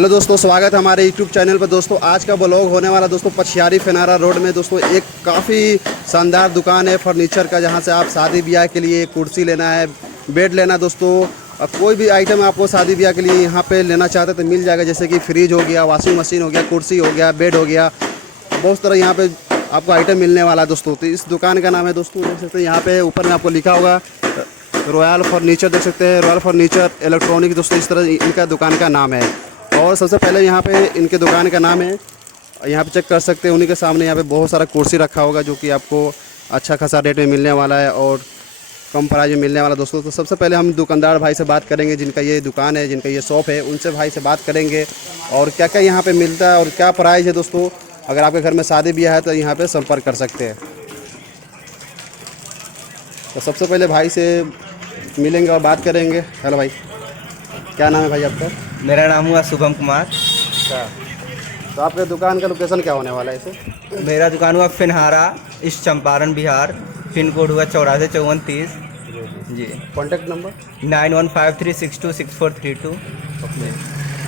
Hello दोस्तों, स्वागत है हमारे यूट्यूब चैनल पर। दोस्तों आज का ब्लॉग होने वाला दोस्तों पछियारी फेनारा रोड में दोस्तों एक काफ़ी शानदार दुकान है फर्नीचर का, जहां से आप शादी ब्याह के लिए कुर्सी लेना है, बेड लेना है दोस्तों, और कोई भी आइटम आपको शादी ब्याह के लिए यहां पे लेना चाहते हैं तो मिल जाएगा। जैसे कि फ्रिज हो गया, वॉशिंग मशीन हो गया, कुर्सी हो गया, बेड हो गया, बहुत तरह यहाँ पे आपको आइटम मिलने वाला है दोस्तों। तो इस दुकान का नाम है दोस्तों, देख सकते हैं यहाँ पे ऊपर में आपको लिखा होगा रॉयल फर्नीचर, देख सकते हैं रॉयल फर्नीचर इलेक्ट्रॉनिक दोस्तों, इस तरह इनका दुकान का नाम है। और सबसे पहले यहाँ पे इनके दुकान का नाम है, यहाँ पे चेक कर सकते हैं, उन्हीं के सामने यहाँ पे बहुत सारा कुर्सी रखा होगा जो कि आपको अच्छा खासा रेट में मिलने वाला है और कम प्राइस में मिलने वाला दोस्तों। तो सबसे पहले हम दुकानदार भाई से बात करेंगे, जिनका ये दुकान है, जिनका ये शॉप है, उनसे भाई से बात करेंगे और क्या क्या यहाँ पे मिलता है और क्या प्राइस है दोस्तों। अगर आपके घर में शादी ब्याह है तो यहाँ पे संपर्क कर सकते हैं। तो सबसे पहले भाई से मिलेंगे और बात करेंगे। हेलो भाई, क्या नाम है भाई आपका? मेरा नाम हुआ शुभम कुमार। अच्छा, तो आपके दुकान का लोकेशन क्या होने वाला है इसे? मेरा दुकान हुआ Phenhara, east Champaran, Bihar. Pin code हुआ 845430 जी। Contact number 9153626432।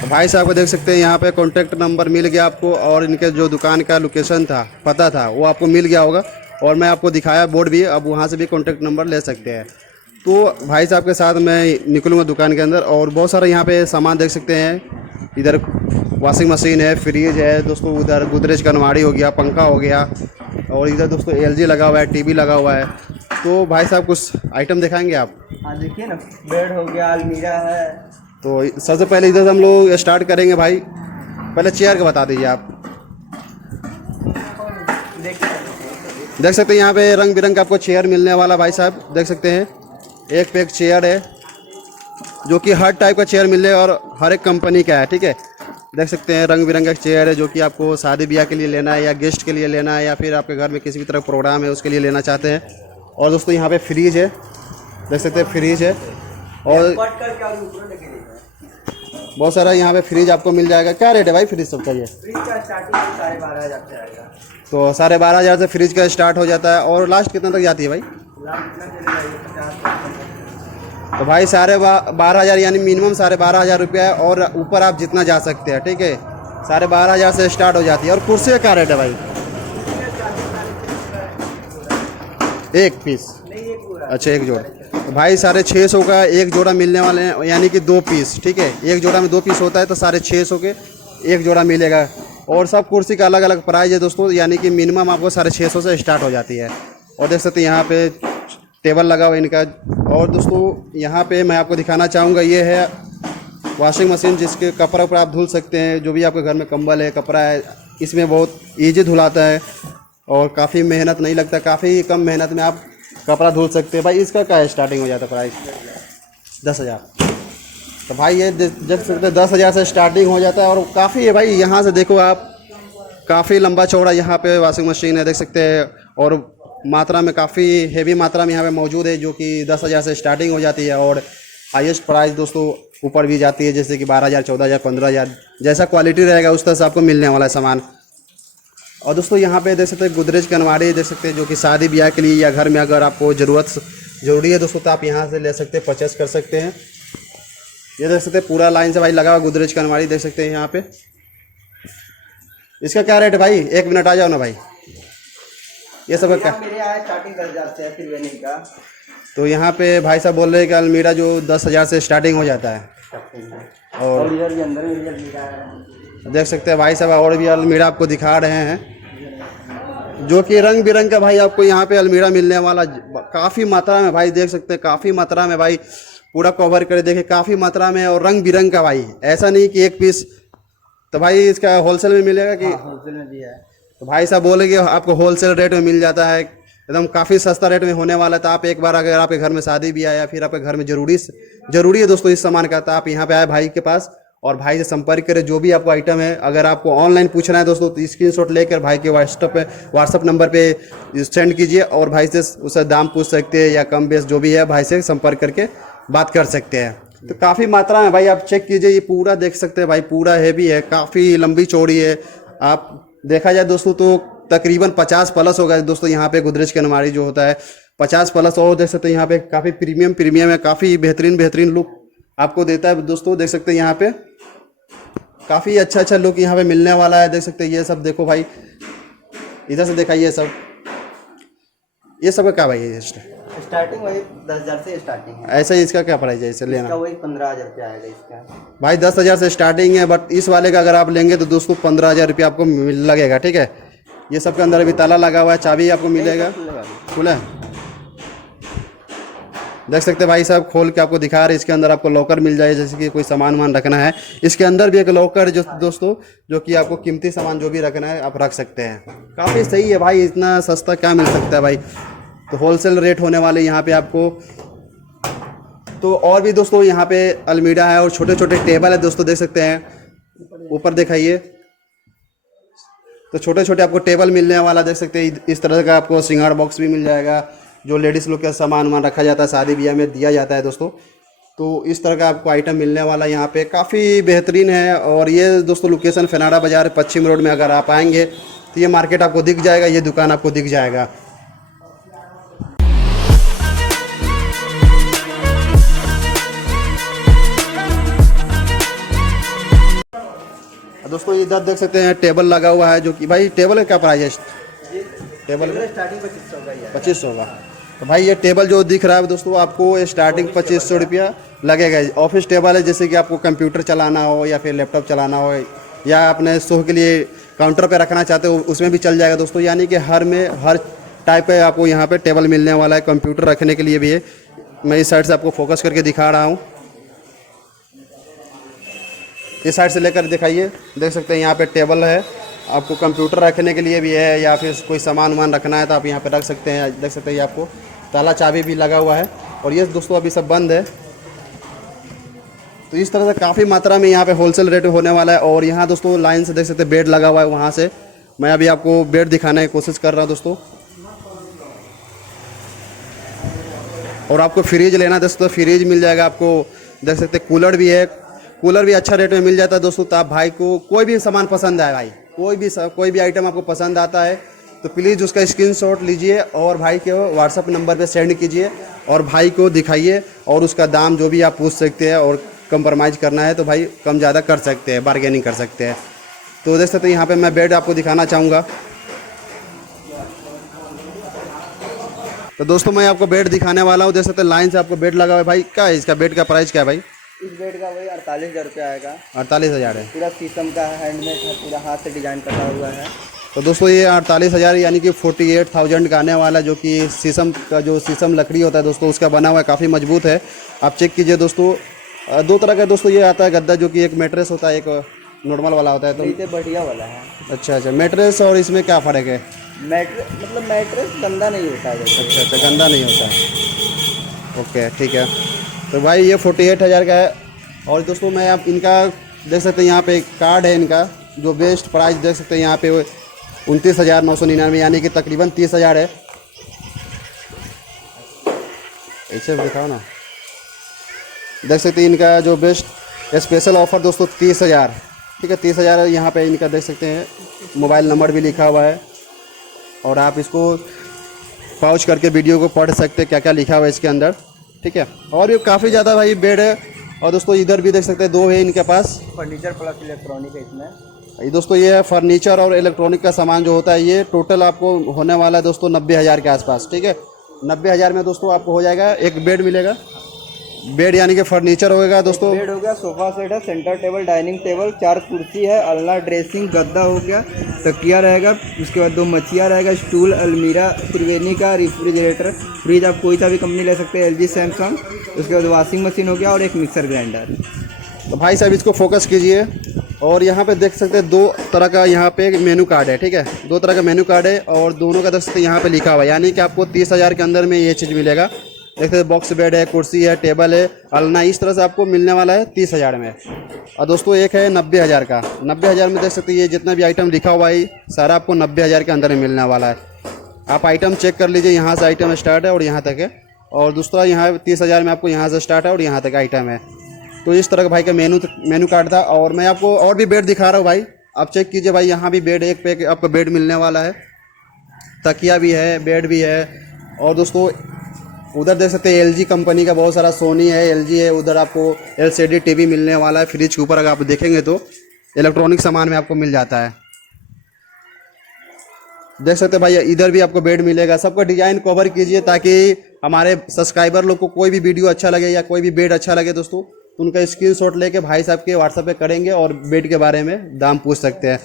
तो भाई साहब को देख सकते हैं यहाँ पे कॉन्टैक्ट नंबर मिल गया आपको, और इनके जो दुकान का लोकेशन था, पता था, वो आपको मिल गया होगा। और मैं आपको दिखाया बोर्ड भी, अब वहाँ से भी कॉन्टैक्ट नंबर ले सकते हैं। तो भाई साहब के साथ मैं निकलूँगा दुकान के अंदर, और बहुत सारा यहाँ पे सामान देख सकते हैं। इधर वॉशिंग मशीन है, फ्रिज है दोस्तों, उधर गोदरेज का अलमारी हो गया, पंखा हो गया, और इधर दोस्तों LG लगा हुआ है, टीवी लगा हुआ है। तो भाई साहब कुछ आइटम दिखाएंगे आप? हाँ देखिए ना, बेड हो गया, अलमीरा है। तो सबसे पहले इधर से हम लोग स्टार्ट करेंगे भाई। पहले चेयर का बता दीजिए आप। देख सकते हैं यहाँ पे रंग बिरंग का आपको चेयर मिलने वाला भाई साहब, देख सकते हैं एक पे एक चेयर है, जो कि हर टाइप का चेयर मिले और हर एक कंपनी का है, ठीक है। देख सकते हैं रंग बिरंगा चेयर है, जो कि आपको शादी ब्याह के लिए लेना है या गेस्ट के लिए लेना है या फिर आपके घर में किसी भी तरह प्रोग्राम है उसके लिए लेना चाहते हैं। और दोस्तों यहाँ पे फ्रिज है, देख सकते हैं फ्रिज है, और बहुत सारा यहाँ पे फ्रिज आपको मिल जाएगा। क्या रेट है भाई फ्रिज सबका? ये फ्रिज का स्टार्टिंग 12,500 से आएगा। तो 12,500 से फ्रिज का स्टार्ट हो जाता है। और लास्ट कितना तक जाती है भाई? तो भाई 12,500 यानी मिनिमम 12,500 रुपया है, और ऊपर आप जितना जा सकते हैं, ठीक है। 12,500 से स्टार्ट हो जाती है। और कुर्सी का क्या रेट है भाई? एक पीस? अच्छा, एक जोड़ा। तो भाई 650 का एक जोड़ा मिलने वाले हैं, यानी कि 2 पीस, ठीक है। एक जोड़ा में 2 पीस होता है, तो 650 के एक जोड़ा मिलेगा। और सब कुर्सी का अलग अलग प्राइस है दोस्तों, यानी कि मिनिमम आपको 650 से स्टार्ट हो जाती है। और देख सकते हैं यहाँ पे टेबल लगा हुआ है इनका। और दोस्तों यहाँ पे मैं आपको दिखाना चाहूँगा, ये है वॉशिंग मशीन, जिसके कपड़ा पर आप धुल सकते हैं। जो भी आपके घर में कंबल है, कपड़ा है, इसमें बहुत ईजी धुलाता है और काफ़ी मेहनत नहीं लगता, काफ़ी कम मेहनत में आप कपड़ा धुल सकते हैं। भाई इसका क्या स्टार्टिंग हो जाता है प्राइस? 10,000। तो भाई ये देख सकते हैं 10,000 से स्टार्टिंग हो जाता है, और काफ़ी है भाई। यहाँ से देखो आप, काफ़ी लंबा चौड़ा यहाँ पे वॉशिंग मशीन है, देख सकते हैं। और मात्रा में काफ़ी हेवी मात्रा में यहाँ पे मौजूद है, जो कि 10,000 से स्टार्टिंग हो जाती है। और हाईएस्ट प्राइस दोस्तों ऊपर भी जाती है, जैसे कि 12,000, 14,000, 15,000, जैसा क्वालिटी रहेगा उस तरह से आपको मिलने वाला है सामान। और दोस्तों यहाँ पे देख सकते हैं गोदरेज की अलमारी देख सकते हैं, जो कि शादी ब्याह के लिए या घर में अगर आपको ज़रूरी है दोस्तों, तो आप यहाँ से ले सकते हैं, परचेस कर सकते हैं। ये देख सकते हैं पूरा लाइन से भाई लगा हुआ गोदरेज की अलमारी, देख सकते हैं यहाँ पे। इसका क्या रेट है भाई? 1 मिनट आ जाओ ना भाई। ये सब क्या? मेरे यहाँ स्टार्टिंग 10,000 से है त्रिवेणी का। तो यहाँ पे भाई साहब बोल रहे हैं कि अलमीरा जो 10,000 से स्टार्टिंग हो जाता है। और इधर भी अंदर में अलमीरा है, देख सकते हैं भाई साहब, और भी अलमीरा आपको दिखा रहे हैं, जो कि रंग बिरंग का भाई आपको यहाँ पे अलमीरा मिलने वाला काफ़ी मात्रा में भाई, देख सकते हैं काफ़ी मात्रा में भाई, पूरा कवर कर देखे काफ़ी मात्रा में, और रंग बिरंग का भाई, ऐसा नहीं कि एक पीस। तो भाई इसका होलसेल में मिलेगा कि? होलसेल में भी है। तो भाई साहब बोलेंगे आपको होलसेल रेट में मिल जाता है, एकदम काफ़ी सस्ता रेट में होने वाला है। तो आप एक बार अगर आपके घर में शादी भी आया या फिर आपके घर में ज़रूरी है दोस्तों इस सामान का, तो आप यहाँ पे आए भाई के पास और भाई से संपर्क करें। जो भी आपको आइटम है, अगर आपको ऑनलाइन पूछना है दोस्तों, तो स्क्रीनशॉट लेकर भाई के व्हाट्सअप नंबर पे सेंड कीजिए, और भाई से उससे दाम पूछ सकते हैं या कम बेस जो भी है, भाई से संपर्क करके बात कर सकते हैं। तो काफ़ी मात्रा में भाई आप चेक कीजिए, ये पूरा देख सकते हैं भाई, पूरा हैवी है, काफ़ी लंबी चौड़ी है। आप देखा जाए दोस्तों तो तकरीबन 50 प्लस होगा दोस्तों यहाँ पे गोदरेज की अलमारी जो होता है 50 प्लस। और देख सकते हैं यहाँ पे काफ़ी प्रीमियम है, काफ़ी बेहतरीन लुक आपको देता है दोस्तों। देख सकते हैं यहाँ पे काफ़ी अच्छा अच्छा लुक यहाँ पे मिलने वाला है। देख सकते हैं ये सब, देखो भाई इधर से दिखाइए सब, ये सब का क्या भाई है? स्टार्टिंग वही 10,000 से स्टार्टिंग है। ऐसा ही इसका क्या प्राइस है इसे लेना? इसका वही 15,000 रुपया आएगा इसका। भाई 10,000 से स्टार्टिंग है, बट इस वाले का अगर आप लेंगे तो दोस्तों 15,000 रुपया आपको लगेगा, ठीक है। ये सब के अंदर अभी ताला लगा हुआ है, चाबी आपको मिलेगा। खुला है, देख सकते हैं भाई साहब, खोल के आपको दिखा रहे। इसके अंदर आपको लॉकर मिल जाए, जैसे कि कोई सामान वामान रखना है। इसके अंदर भी एक लॉकर जो दोस्तों, जो कि आपको कीमती सामान जो भी रखना है आप रख सकते हैं। काफ़ी सही है भाई, इतना सस्ता क्या मिल सकता है भाई। तो होलसेल रेट होने वाले यहाँ पे आपको। तो और भी दोस्तों यहाँ पे अलमीरा है और छोटे छोटे टेबल है दोस्तों, देख सकते हैं। ऊपर दिखाइए, तो छोटे छोटे आपको टेबल मिलने वाला, देख सकते हैं। इस तरह का आपको सिंगार बॉक्स भी मिल जाएगा, जो लेडीज़ लोग का सामान वामान रखा जाता है, शादी ब्याह में दिया जाता है दोस्तों। तो इस तरह का आपको आइटम मिलने वाला यहाँ पे, काफ़ी बेहतरीन है। और ये दोस्तों लोकेशन फेनाड़ा बाज़ार पश्चिम रोड में अगर आप आएंगे तो ये मार्केट आपको दिख जाएगा, ये दुकान आपको दिख जाएगा। दोस्तों इधर देख सकते हैं टेबल लगा हुआ है, जो कि भाई टेबल का क्या प्राइस है? टेबल स्टार्टिंग 2500 का ही है। 2500 का। तो भाई ये टेबल जो दिख रहा है दोस्तों आपको स्टार्टिंग 2500 रुपया लगेगा। ऑफिस टेबल है, जैसे कि आपको कंप्यूटर चलाना हो या फिर लैपटॉप चलाना हो या अपने शो के लिए काउंटर पे रखना चाहते हो, उसमें भी चल जाएगा दोस्तों। यानी कि हर टाइप का आपको यहाँ पे टेबल मिलने वाला है। कंप्यूटर रखने के लिए भी है। मैं इस साइड से आपको फोकस करके दिखा रहा हूँ, इस साइड से लेकर दिखाइए। देख सकते हैं यहाँ पे टेबल है, आपको कंप्यूटर रखने के लिए भी है या फिर कोई सामान वामान रखना है तो आप यहाँ पे रख सकते हैं। देख सकते हैं ये आपको ताला चाबी भी लगा हुआ है। और ये दोस्तों अभी सब बंद है। तो इस तरह से काफ़ी मात्रा में यहाँ पे होलसेल रेट होने वाला है। और यहाँ दोस्तों लाइन से देख सकते हैं बेड लगा हुआ है। वहाँ से मैं अभी आपको बेड दिखाने की कोशिश कर रहा हूँ दोस्तों। और आपको फ्रिज लेना दोस्तों, फ्रिज मिल जाएगा आपको। देख सकते हैं कूलर भी है, कूलर भी अच्छा रेट में मिल जाता है दोस्तों। तो आप भाई को कोई भी सामान पसंद आए, भाई कोई भी आइटम आपको पसंद आता है तो प्लीज़ उसका स्क्रीनशॉट लीजिए और भाई के व्हाट्सअप नंबर पे सेंड कीजिए और भाई को दिखाइए। और उसका दाम जो भी आप पूछ सकते हैं, और कंप्रोमाइज़ करना है तो भाई कम ज़्यादा कर सकते हैं, बार्गेनिंग कर सकते हैं। तो देख सकते हैं यहाँ पे मैं बेड आपको दिखाना चाहूँगा। तो दोस्तों मैं आपको बेड दिखाने वाला हूँ। देख सकते हैं लाइन से आपको बेड लगा हुआ है। भाई क्या है इसका बेड का प्राइस क्या है भाई? इस बेड का वही 48,000 रुपया आएगा। 48,000 है। पूरा शीशम का हैंडमेड है, पूरा हाथ से डिजाइन कटा हुआ है। तो दोस्तों ये 48,000 यानी कि 48,000 का आने वाला, जो कि शीशम का जो शीशम लकड़ी होता है दोस्तों उसका बना हुआ है, काफ़ी मजबूत है। आप चेक कीजिए दोस्तों। दो तरह का दोस्तों ये आता है गद्दा, जो कि एक मैट्रेस होता है, एक नॉर्मल वाला होता है। तो इसे बढ़िया वाला है। अच्छा, मैट्रेस और इसमें क्या फ़र्क है? मैट्रेस गंदा नहीं होता है। अच्छा, गंदा नहीं होता है। ओके ठीक है। तो भाई ये 48,000 का है। और दोस्तों मैं आप इनका देख सकते हैं, यहाँ पे कार्ड है इनका, जो बेस्ट प्राइस देख सकते हैं यहाँ पे 29,999 यानी कि तकरीबन 30,000 है। ऐसे दिखाओ ना, देख सकते हैं इनका जो बेस्ट स्पेशल ऑफर दोस्तों 30,000, ठीक है। 30,000 यहाँ पे इनका देख सकते हैं, मोबाइल नंबर भी लिखा हुआ है। और आप इसको पॉज करके वीडियो को पढ़ सकते हैं क्या क्या लिखा हुआ है इसके अंदर, ठीक है। और भी काफ़ी ज़्यादा भाई बेड है। और दोस्तों इधर भी देख सकते हैं, दो है इनके पास। फर्नीचर प्लस इलेक्ट्रॉनिक है इसमें। ये दोस्तों ये है फर्नीचर और इलेक्ट्रॉनिक का सामान जो होता है, ये टोटल आपको होने वाला है दोस्तों 90,000 के आसपास, ठीक है। 90,000 में दोस्तों आपको हो जाएगा। एक बेड मिलेगा, बेड यानी कि फर्नीचर होगा दोस्तों। बेड हो गया, सोफा सेट है, सेंटर टेबल, डाइनिंग टेबल, 4 कुर्सी है, अलना, ड्रेसिंग, गद्दा हो गया, तकिया रहेगा, उसके बाद 2 मछिया रहेगा, स्टूल, अलमीरा, त्रिवेणी का, रेफ्रिजरेटर, फ्रिज आप कोई सा भी कंपनी ले सकते हैं, LG, सैमसंग। उसके बाद वॉशिंग मशीन हो गया और एक मिक्सर ग्राइंडर। तो भाई साहब इसको फोकस कीजिए। और यहाँ पे देख सकते हैं 2 तरह का यहाँ पे मेनू कार्ड है, ठीक है। 2 तरह का मेनू कार्ड है और दोनों का देख सकते हैं यहाँ पे लिखा हुआ है, यानी कि आपको 30,000 के अंदर में ये चीज़ मिलेगा। देखते हैं बॉक्स बेड है, कुर्सी है, टेबल है, अलना, इस तरह से आपको मिलने वाला है 30,000 में। और दोस्तों एक है 90,000 का। 90,000 में देख सकते हैं ये जितना भी आइटम लिखा हुआ है सारा आपको 90,000 के अंदर में मिलने वाला है। आप आइटम चेक कर लीजिए, यहाँ से आइटम स्टार्ट है और यहाँ तक है। और दूसरा यहाँ 30,000 में आपको यहाँ से स्टार्ट है और यहाँ तक आइटम है। तो इस तरह का भाई का मेनू कार्ड था। और मैं आपको और भी बेड दिखा रहा हूँ भाई, आप चेक कीजिए भाई। यहाँ भी बेड, एक पे आपको बेड मिलने वाला है, तकिया भी है, बेड भी है। और दोस्तों उधर देख सकते हैं LG कंपनी का बहुत सारा, सोनी है, LG है, उधर आपको LCD TV मिलने वाला है। फ्रिज के ऊपर अगर आप देखेंगे तो इलेक्ट्रॉनिक सामान में आपको मिल जाता है। देख सकते हैं भाई, इधर भी आपको बेड मिलेगा। सबका डिजाइन कवर कीजिए ताकि हमारे सब्सक्राइबर लोग को कोई भी वीडियो अच्छा लगे या कोई भी बेड अच्छा लगे दोस्तों, तो उनका स्क्रीनशॉट लेके भाई साहब के व्हाट्सएप पे करेंगे और बेड के बारे में दाम पूछ सकते हैं।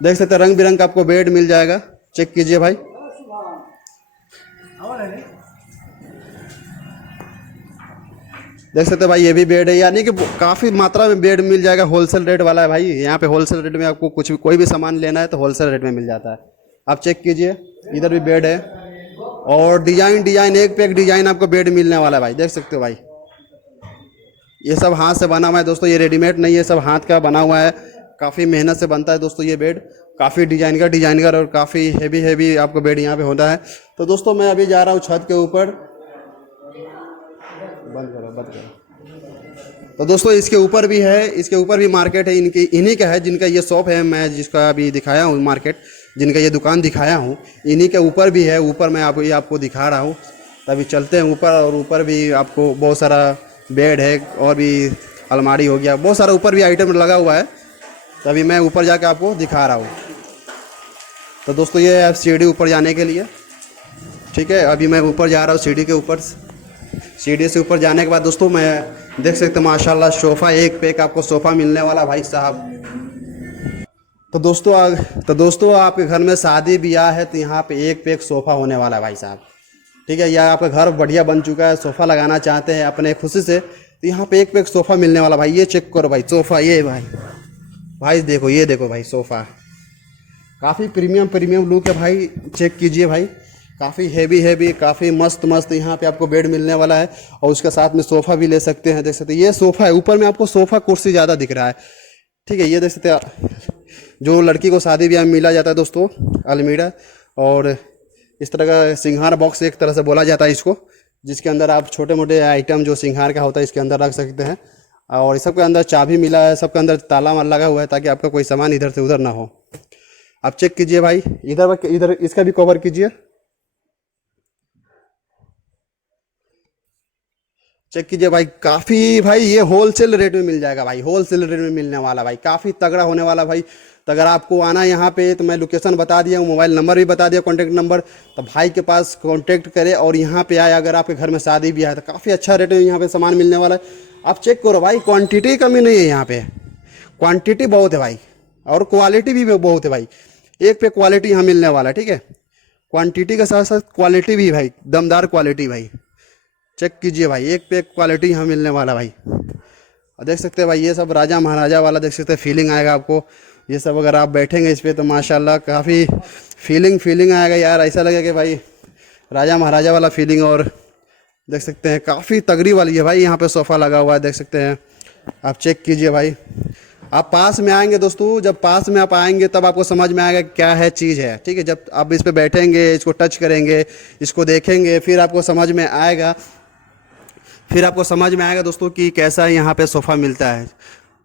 देख सकते हैं रंग बिरंग का आपको बेड मिल जाएगा, चेक कीजिए भाई। देख सकते हैं भाई, ये भी बेड है, यानी कि काफ़ी मात्रा में बेड मिल जाएगा। होलसेल रेट वाला है भाई, यहाँ पे होलसेल रेट में आपको कुछ भी कोई भी सामान लेना है तो होलसेल रेट में मिल जाता है। आप चेक कीजिए, इधर भी बेड है और डिजाइन एक पे एक डिजाइन आपको बेड मिलने वाला है भाई। देख सकते हो भाई, ये सब हाथ से बना हुआ है दोस्तों, ये रेडीमेड नहीं है, सब हाथ का बना हुआ है। काफ़ी मेहनत से बनता है दोस्तों ये बेड, काफ़ी डिजाइनर और काफ़ी हैवी आपको बेड यहाँ पे होता है। तो दोस्तों मैं अभी जा रहा हूँ छत के ऊपर, बंद करो। तो दोस्तों इसके ऊपर भी है, इसके ऊपर भी मार्केट है, इन्हीं का है जिनका ये शॉप है, मैं जिसका अभी दिखाया हूँ मार्केट, जिनका ये दुकान दिखाया हूँ, इन्हीं के ऊपर भी है। ऊपर मैं आपको दिखा रहा हूँ, तभी चलते हैं ऊपर। और ऊपर भी आपको बहुत सारा बेड है और भी अलमारी हो गया, बहुत सारा ऊपर भी आइटम लगा हुआ है, तभी मैं ऊपर जाके आपको दिखा रहा हूँ। तो दोस्तों ये है सीढ़ी ऊपर जाने के लिए, ठीक है। अभी मैं ऊपर जा रहा हूँ सीढ़ी के ऊपर। सीढ़ी से ऊपर जाने के बाद दोस्तों मैं देख सकते हैं माशाल्लाह सोफ़ा एक पे एक आपको सोफ़ा मिलने वाला भाई साहब। तो दोस्तों आपके घर में शादी ब्याह है तो यहाँ पे एक पे एक सोफ़ा होने वाला है भाई साहब, ठीक है। या आपका घर बढ़िया बन चुका है, सोफ़ा लगाना चाहते हैं अपने खुशी से, तो यहाँ पे एक सोफ़ा मिलने वाला भाई। ये चेक करो भाई सोफ़ा, ये भाई देखो, ये देखो भाई सोफ़ा, काफ़ी प्रीमियम लुक है भाई। चेक कीजिए भाई, काफ़ी हैवी काफ़ी मस्त यहाँ पे आपको बेड मिलने वाला है और उसके साथ में सोफ़ा भी ले सकते हैं। देख सकते हैं ये सोफ़ा है, ऊपर में आपको सोफ़ा कुर्सी ज़्यादा दिख रहा है, ठीक है। ये देख सकते हैं जो लड़की को शादी ब्याह में मिला जाता है दोस्तों, अलमीरा, और इस तरह का सिंगार बॉक्स एक तरह से बोला जाता है इसको, जिसके अंदर आप छोटे मोटे आइटम जो सिंगार का होता है इसके अंदर रख सकते हैं। और इस सबके अंदर चाबी मिला है, सबके अंदर ताला लगा हुआ है ताकि आपका कोई सामान इधर से उधर ना हो। आप चेक कीजिए भाई, इधर इसका भी कवर कीजिए, चेक कीजिए भाई। काफ़ी भाई ये होलसेल रेट में मिल जाएगा भाई, होलसेल रेट में मिलने वाला भाई, काफ़ी तगड़ा होने वाला भाई। तो अगर आपको आना है यहाँ पे तो मैं लोकेशन बता दिया हूँ, मोबाइल नंबर भी बता दिया, कॉन्टैक्ट नंबर, तो भाई के पास कॉन्टैक्ट करें और यहाँ पे आए। अगर आपके घर में शादी भी है तो काफ़ी अच्छा रेट में यहाँ पे सामान मिलने वाला है। आप चेक करो भाई, क्वान्टिटी की कमी नहीं है यहाँ पे, क्वान्टिटी बहुत है भाई और क्वालिटी भी बहुत है भाई। एक पे क्वालिटी यहाँ मिलने वाला है, ठीक है। क्वान्टिटी के साथ साथ क्वालिटी भी भाई, दमदार क्वालिटी भाई। चेक कीजिए भाई, एक पे एक क्वालिटी यहाँ मिलने वाला भाई। और देख सकते हैं भाई ये सब राजा महाराजा वाला, देख सकते हैं फीलिंग आएगा आपको। ये सब अगर आप बैठेंगे इस पर तो माशाल्लाह काफ़ी फीलिंग आएगा यार, ऐसा लगेगा कि भाई राजा महाराजा वाला फीलिंग। और देख सकते हैं काफ़ी तगड़ी वाली है भाई, यहाँ पे सोफ़ा लगा हुआ है, देख सकते हैं। आप चेक कीजिए भाई, आप पास में आएंगे दोस्तों, जब पास में आप आएंगे तब आपको समझ में आएगा क्या है चीज़ है, ठीक है। जब आप इस पर बैठेंगे, इसको टच करेंगे, इसको देखेंगे, फिर आपको समझ में आएगा, दोस्तों कि कैसा यहाँ पे सोफ़ा मिलता है।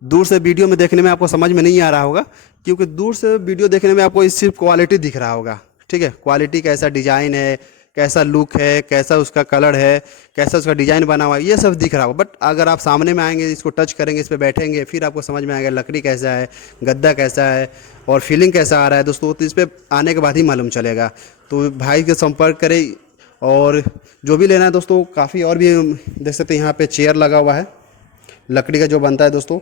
दूर से वीडियो में देखने में आपको समझ में नहीं आ रहा होगा, क्योंकि दूर से वीडियो देखने में आपको सिर्फ क्वालिटी दिख रहा होगा, ठीक है। क्वालिटी कैसा डिज़ाइन है, कैसा लुक है, कैसा उसका कलर है, कैसा उसका डिज़ाइन बना हुआ है, ये सब दिख रहा होगा। बट अगर आप सामने में आएंगे, इसको टच करेंगे, इस पर बैठेंगे, फिर आपको समझ में आएगा लकड़ी कैसा है, गद्दा कैसा है और फीलिंग कैसा आ रहा है दोस्तों, तो इस पर आने के बाद ही मालूम चलेगा। तो भाई के संपर्क करें और जो भी लेना है दोस्तों। काफ़ी और भी देख सकते हैं यहाँ पे चेयर लगा हुआ है, लकड़ी का जो बनता है दोस्तों,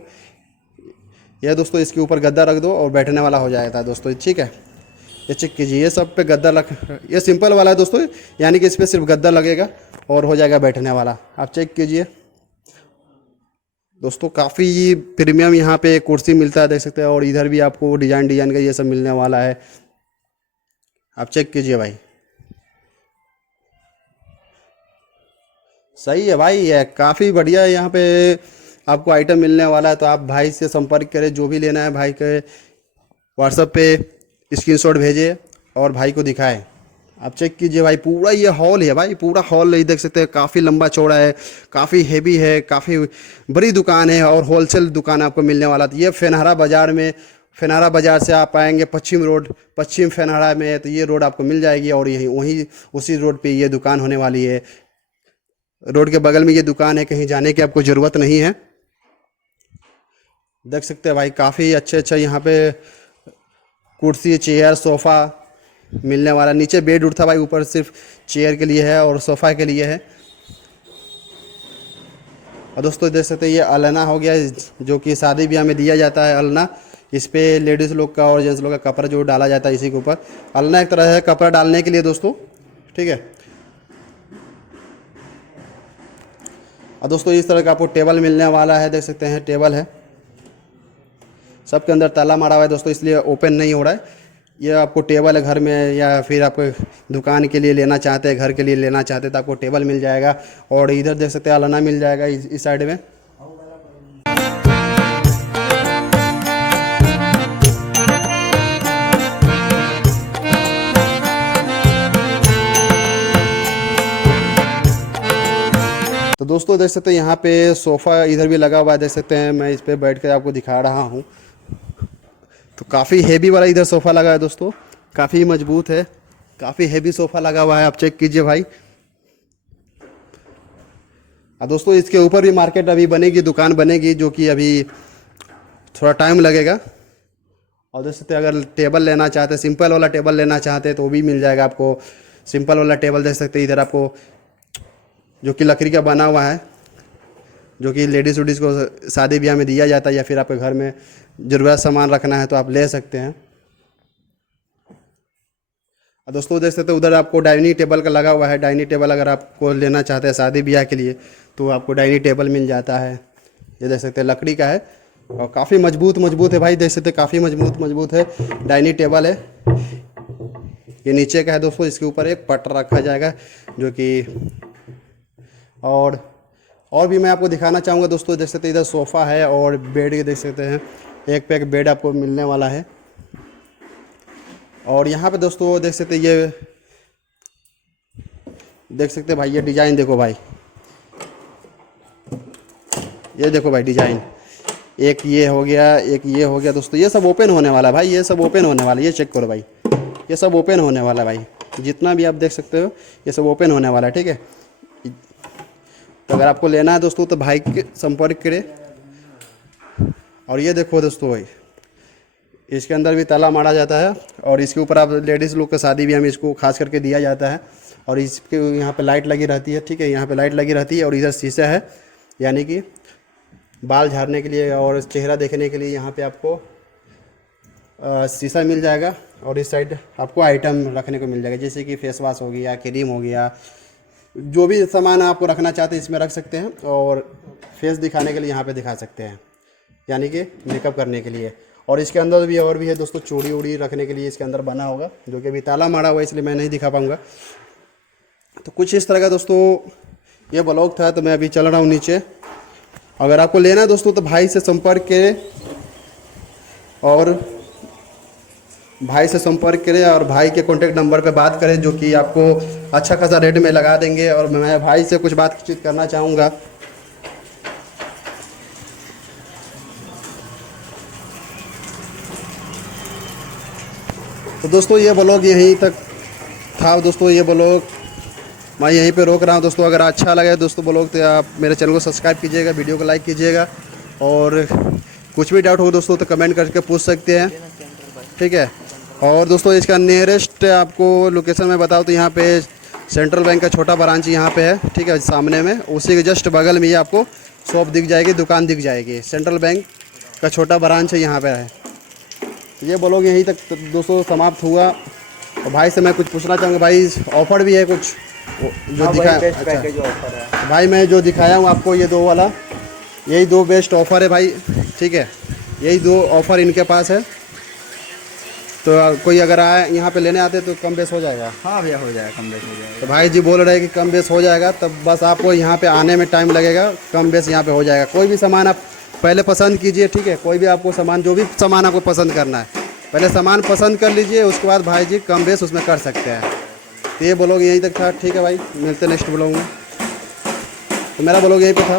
यह दोस्तों इसके ऊपर गद्दा रख दो और बैठने वाला हो जाता है दोस्तों, ठीक है। ये चेक कीजिए, ये सब पे गद्दा ये सिंपल वाला है दोस्तों, यानी कि इस पर सिर्फ गद्दा लगेगा और हो जाएगा बैठने वाला। आप चेक कीजिए दोस्तों, काफ़ी प्रीमियम यहाँ पे कुर्सी मिलता है, देख सकते हैं। और इधर भी आपको डिज़ाइन का ये सब मिलने वाला है, आप चेक कीजिए भाई। सही है भाई, ये काफ़ी बढ़िया यहाँ पे आपको आइटम मिलने वाला है। तो आप भाई से संपर्क करें, जो भी लेना है भाई के व्हाट्सएप पे स्क्रीनशॉट भेजिए और भाई को दिखाएं। आप चेक कीजिए भाई, पूरा ये हॉल है भाई, पूरा हॉल ये देख सकते हैं, काफ़ी लंबा चौड़ा है, काफ़ी हैवी है, काफ़ी बड़ी दुकान है और होलसेल दुकान आपको मिलने वाला। तो ये फेनहारा बाज़ार से आप आएंगे पश्चिम फेनहारा में, तो ये रोड आपको मिल जाएगी और वहीं उसी रोड पे ये दुकान होने वाली है। रोड के बगल में ये दुकान है, कहीं जाने की आपको ज़रूरत नहीं है। देख सकते हैं भाई, काफ़ी अच्छे अच्छा यहाँ पे कुर्सी, चेयर, सोफ़ा मिलने वाला। नीचे बेड उठता भाई, ऊपर सिर्फ चेयर के लिए है और सोफ़ा के लिए है। और दोस्तों देख सकते हैं ये अलना हो गया, जो कि शादी ब्याह में दिया जाता है अलना। इस पे लेडीज़ लोग का और जेंट्स लोग का कपड़ा जो डाला जाता है इसी के ऊपर। अलना एक तरह है कपड़ा डालने के लिए दोस्तों, ठीक है। और दोस्तों इस तरह का आपको टेबल मिलने वाला है, देख सकते हैं टेबल है। सबके अंदर ताला मारा हुआ है दोस्तों, इसलिए ओपन नहीं हो रहा है। ये आपको टेबल है घर में, या फिर आप दुकान के लिए लेना चाहते हैं, घर के लिए लेना चाहते हैं तो आपको टेबल मिल जाएगा। और इधर देख सकते हैं अलना मिल जाएगा इस साइड में। तो दोस्तों देख सकते हैं यहाँ पे सोफ़ा इधर भी लगा हुआ है, देख सकते हैं। मैं इस पर बैठ कर आपको दिखा रहा हूँ। तो काफ़ी हेवी वाला इधर सोफ़ा लगा है दोस्तों, काफ़ी मजबूत है, काफ़ी हेवी सोफ़ा लगा हुआ है, आप चेक कीजिए भाई। और दोस्तों इसके ऊपर भी मार्केट अभी बनेगी, दुकान बनेगी, जो कि अभी थोड़ा टाइम लगेगा। और देख सकते हैं अगर टेबल लेना चाहते हैं, सिंपल वाला टेबल लेना चाहते हैं तो वो भी मिल जाएगा आपको। सिंपल वाला टेबल देख सकते हैं इधर आपको, जो कि लकड़ी का बना हुआ है, जो कि लेडीज़ वडीज़ को शादी ब्याह में दिया जाता है, या फिर आपके घर में ज़रूरत सामान रखना है तो आप ले सकते हैं। और दोस्तों देख सकते हैं उधर आपको डाइनिंग टेबल का लगा हुआ है। डाइनिंग टेबल अगर आपको लेना चाहते हैं शादी ब्याह के लिए तो आपको डाइनिंग टेबल मिल जाता है। ये देख सकते हैं लकड़ी का है और काफ़ी मजबूत है भाई, देख सकते हैं काफ़ी मजबूत है डाइनिंग टेबल है। ये नीचे का है दोस्तों, इसके ऊपर एक पट रखा जाएगा, जो कि और भी मैं आपको दिखाना चाहूँगा दोस्तों। देख सकते हैं इधर सोफ़ा है और बेड देख सकते हैं, एक पे एक बेड आपको मिलने वाला है। और यहाँ पे दोस्तों देख सकते हैं ये देख सकते हैं भाई, ये डिज़ाइन देखो भाई, ये देखो भाई डिज़ाइन। एक ये हो गया, एक ये हो गया दोस्तों। ये सब ओपन होने वाला है भाई, ये सब ओपन होने वाला है। ये चेक करो भाई, ये सब ओपन होने वाला है भाई, जितना भी आप देख सकते हो ये सब ओपन होने वाला है, ठीक है। तो अगर आपको लेना है दोस्तों तो भाई के संपर्क करें। और ये देखो दोस्तों भाई, इसके अंदर भी ताला मारा जाता है और इसके ऊपर आप लेडीज़ लोग का शादी ब्याह में इसको खास करके दिया जाता है। और इसके यहाँ पे लाइट लगी रहती है, ठीक है, यहाँ पे लाइट लगी रहती है। और इधर शीशा है, यानी कि बाल झाड़ने के लिए और चेहरा देखने के लिए यहाँ पे आपको शीशा मिल जाएगा। और इस साइड आपको आइटम रखने को मिल जाएगा, जैसे कि फेस वॉश हो गया, क्रीम हो गया, जो भी सामान आपको रखना चाहते हैं इसमें रख सकते हैं। और फेस दिखाने के लिए यहाँ पे दिखा सकते हैं, यानी कि मेकअप करने के लिए। और इसके अंदर भी और भी है दोस्तों, चूड़ी उड़ी रखने के लिए इसके अंदर बना होगा, जो कि अभी ताला मारा हुआ है इसलिए मैं नहीं दिखा पाऊँगा। तो कुछ इस तरह का दोस्तों ये ब्लॉग था। तो मैं अभी चल रहा हूँ नीचे। अगर आपको लेना है दोस्तों तो भाई से संपर्क करें, और भाई से संपर्क करें और भाई के कॉन्टैक्ट नंबर पे बात करें, जो कि आपको अच्छा खासा रेट में लगा देंगे। और मैं भाई से कुछ बातचीत करना चाहूँगा। तो दोस्तों ये ब्लॉग यहीं तक था दोस्तों। ये ब्लॉग मैं यहीं पे रोक रहा हूँ दोस्तों। अगर अच्छा लगे दोस्तों ब्लॉग तो आप मेरे चैनल को सब्सक्राइब कीजिएगा, वीडियो को लाइक कीजिएगा। और कुछ भी डाउट हो दोस्तों तो कमेंट करके पूछ सकते हैं, ठीक है। और दोस्तों इसका नियरेस्ट आपको लोकेशन में बताऊँ तो यहाँ पे सेंट्रल बैंक का छोटा ब्रांच यहाँ पे है, ठीक है, सामने में। उसी के जस्ट बगल में ही आपको शॉप दिख जाएगी, दुकान दिख जाएगी। सेंट्रल बैंक का छोटा ब्रांच है, यहाँ पे है। तो ये ब्लॉग यहीं तक दोस्तों समाप्त हुआ। और भाई से मैं कुछ पूछना चाहूँगा, भाई ऑफर भी है कुछ जो दिखाया? अच्छा भाई, मैं जो दिखाया हूँ आपको ये दो वाला, यही दो बेस्ट ऑफ़र है भाई, ठीक है। यही दो ऑफ़र इनके पास है। तो कोई अगर आए यहाँ पे लेने आते तो कम बेस हो जाएगा? हाँ भैया हो जाएगा, कम बेस हो जाएगा। तो भाई जी बोल रहे हैं कि कम बेस हो जाएगा, तब बस आपको यहाँ पे आने में टाइम लगेगा, कम बेस यहाँ पे हो जाएगा। कोई भी सामान आप पहले पसंद कीजिए, ठीक है। कोई भी आपको सामान, जो भी सामान आपको पसंद करना है, पहले सामान पसंद कर लीजिए, उसके बाद भाई जी कम बेस उसमें कर सकते हैं। तो ये ब्लॉग यहीं तक था, ठीक है भाई। मिलते नेक्स्ट ब्लॉग में। तो मेरा ब्लॉग यहीं पे था।